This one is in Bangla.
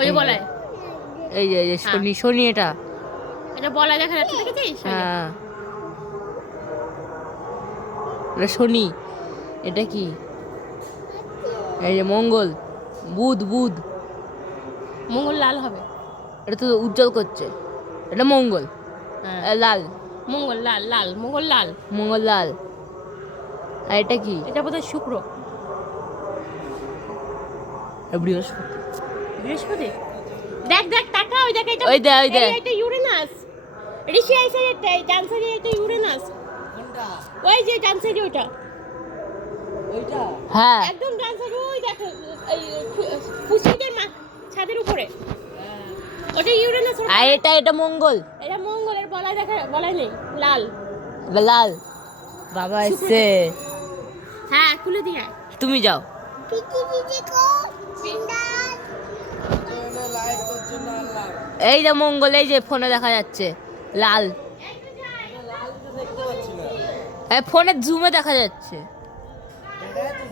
ওই যে বলায়, এই যে শনি, শনি এটা এটা বলায় দেখা যাচ্ছে, দেখেছিস? হ্যাঁ এটা শনি। এটা কি? এই যে মঙ্গল, বুধ, বুধ। মঙ্গল লাল হবে। এটা তো উজ্জ্বল করছে। এটা মঙ্গল, হ্যাঁ লাল। মঙ্গল লাল, লাল মঙ্গল লাল। মঙ্গল লাল। আর এটা কি? এটা বোধহয় শুক্র, বৃহস্পতি। বৃহস্পতি। দেখ দেখ তাকা, ওই দেখ এটা, ওই দে, ওই দে। এটা ইউরেনাস। ঋষি আইসে এটা ডান সাইডে, এটা ইউরেনাস। কোনটা? ওই যে ডান সাইডে ওইটা, ওইটা? হ্যাঁ একদম ডান সাইডে, ওই দেখো এই ফুসফুসের ছাদের উপরে, ওটা ইউরেনাস। আর এটা মঙ্গল। এটা মঙ্গলের বলায় দেখা, বলায় নেই, লাল। এটা লাল। বাবা এসছে। হ্যাঁ খুলে দিয়ে আয়। তুমি যাও। লাইট তোর জন্য আনলাম। এই যে মঙ্গল, এই যে ফোনে দেখা যাচ্ছে লাল। লাল তো দেখতে পাচ্ছি না। ফোনের জুমে দেখা যাচ্ছে। এটাই তো